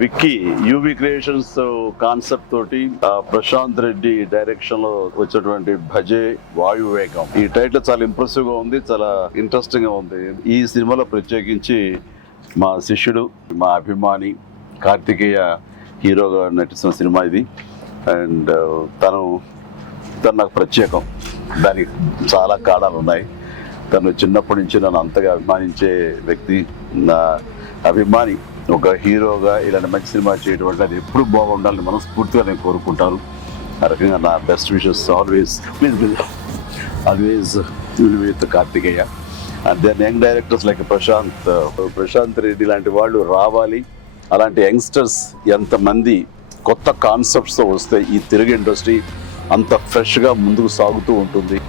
Vicky UV creations concept తోటి Prashanth Reddy direction లో వచ్చినటువంటి భజే వాయువేగం ఈ టైటిల్ చాలా ఇంప్రెసివ్ గా ఉంది, చాలా ఇంట్రెస్టింగ్ గా ఉంది. ఈ సినిమాలో ప్రత్యేకించి మా శిష్యుడు, మా అభిమాని కార్తికేయ హీరోగా నటిస్తున్న సినిమా ఇది. అండ్ తను నాకు ప్రత్యేకం, దానికి చాలా కారణాలు ఉన్నాయి. తను చిన్నప్పటి నుంచి నన్ను అంతగా అభిమానించే వ్యక్తి, నా అభిమాని. ఒక హీరోగా ఇలాంటి మంచి సినిమా చేయడం అంటే అది ఎప్పుడు బాగుండాలని మనస్ఫూర్తిగా నేను కోరుకుంటాను. ఆ రకంగా నా best wishes always with Karthikeya. And then young directors like Prashanth Reddy లాంటి వాళ్ళు రావాలి. అలాంటి యంగ్స్టర్స్ ఎంతమంది కొత్త కాన్సెప్ట్స్తో వస్తే ఈ తెలుగు ఇండస్ట్రీ అంత ఫ్రెష్గా ముందుకు సాగుతూ ఉంటుంది.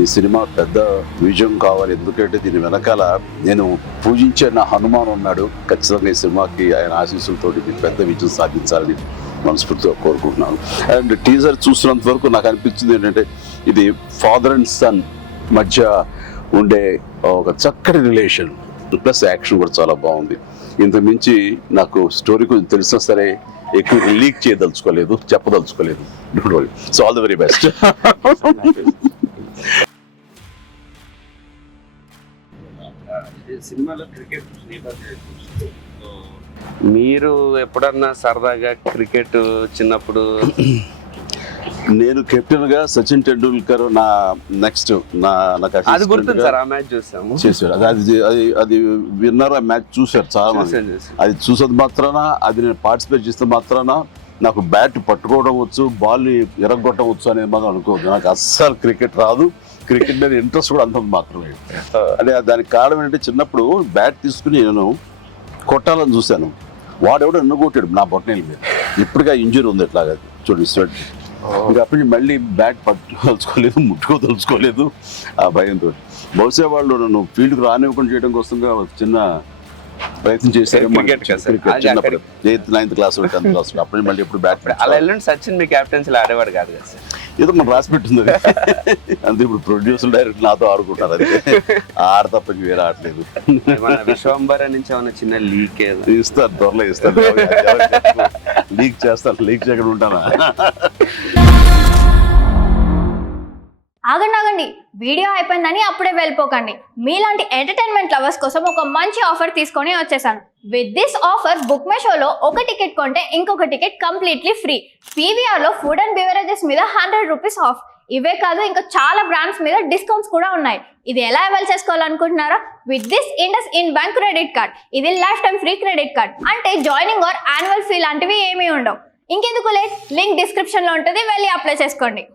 ఈ సినిమా పెద్ద విజయం కావాలి, ఎందుకంటే దీని వెనకాల నేను పూజించే నా హనుమాన్ ఉన్నాడు. ఖచ్చితంగా ఈ సినిమాకి ఆయన ఆశీస్సులతో పెద్ద విజయం సాధించాలని మనస్ఫూర్తిగా కోరుకుంటున్నాను. అండ్ టీజర్ చూసినంత వరకు నాకు అనిపించింది ఏంటంటే ఇది ఫాదర్ అండ్ సన్ మధ్య ఉండే ఒక చక్కటి రిలేషన్, ప్లస్ యాక్షన్ కూడా చాలా బాగుంది. ఇంతకు మించి నాకు స్టోరీ కొంచెం తెలిసినా సరే ఎక్కువ లీక్ చేయదలుచుకోలేదు, చెప్పదలుచుకోలేదు. Don't worry. So all the very best. మీరు ఎప్పుడన్నా సరదాగా క్రికెట్ చిన్నప్పుడు? నేను కెప్టెన్ గా సచిన్ టెండూల్కర్ నా నెక్స్ట్ అది గుర్తుంది సార్, ఆ మ్యాచ్ చూసాము. చేశారు అది విన్నర్. ఆ మ్యాచ్ చూశారు చాలా మంది. అది చూసేది మాత్రాన, అది నేను పార్టిసిపేట్ చేస్తే మాత్రాన నాకు బ్యాట్ పట్టుకోవడం వచ్చు, బాల్ ఎరగొట్టడం వచ్చు అనేది మాత్రం అనుకోవద్దు. నాకు అస్సలు క్రికెట్ రాదు, క్రికెట్ మీద ఇంట్రెస్ట్ కూడా అంత మాత్రమే. అంటే దానికి కారణం ఏంటంటే చిన్నప్పుడు బ్యాట్ తీసుకుని నేను కొట్టాలని చూశాను, వాడెవడో ఎన్నుకొట్టాడు నా బొట్టనేల మీద. ఇప్పటికే ఇంజరీ ఉంది ఎట్లాగా చూడండి స్వెట్. ఇంకా అప్పటి మళ్ళీ బ్యాట్ పట్టుకోదలుచుకోలేదు, ముట్టుకోదలుచుకోలేదు ఆ భయంతో. బహుశా వాళ్ళు నన్ను ఫీల్డ్కి రానివ్వకుండా చేయడం కోసంగా చిన్న ప్రయత్నం చేశారు. 8th 9th class 10th class అప్పుడు మళ్ళీ ఎప్పుడు బ్యాట్ అలా వెళ్ళండి. సచిన్ మీ క్యాప్టెన్సీ ఆడేవాడు కాదు కదా సార్? ఏదో మనం రాసి పెట్టింది అంతే. ఇప్పుడు ప్రొడ్యూసర్ డైరెక్ట్ నాతో ఆడుకుంటారు, అదే ఆడ తప్ప వేరే ఆడలేదు. విశ్వంబర నుంచి ఏమైనా చిన్న లీక్ ఇస్తారు, త్వరలో ఇస్తారు. లీక్ చేస్తారు, లీక్ చేయకుండా ఉంటానా? ఆగండి, వీడియో అయిపోయిందని అప్పుడే వెళ్ళిపోకండి. మీలాంటి ఎంటర్టైన్మెంట్ లవర్స్ కోసం ఒక మంచి ఆఫర్ తీసుకొని వచ్చేసాను. With this offer book my షోలో ఒక టికెట్ కొంటే ఇంకొక టికెట్ కంప్లీట్లీ ఫ్రీ. పీవీఆర్లో ఫుడ్ అండ్ బెవరేజెస్ మీద 100 రూపీస్ ఆఫ్. ఇవే కాదు, ఇంకా చాలా బ్రాండ్స్ మీద డిస్కౌంట్స్ కూడా ఉన్నాయి. ఇది ఎలా అవైల్ చేసుకోవాలనుకుంటున్నారా? With this IndusInd bank credit card. ఇది lifetime free credit card. అంటే జాయినింగ్ ఆర్ యాన్యువల్ ఫీ లాంటివి ఏమీ ఉండవు. ఇంకెందుకు లేట్, లింక్ డిస్క్రిప్షన్లో ఉంటుంది, వెళ్ళి అప్లై చేసుకోండి.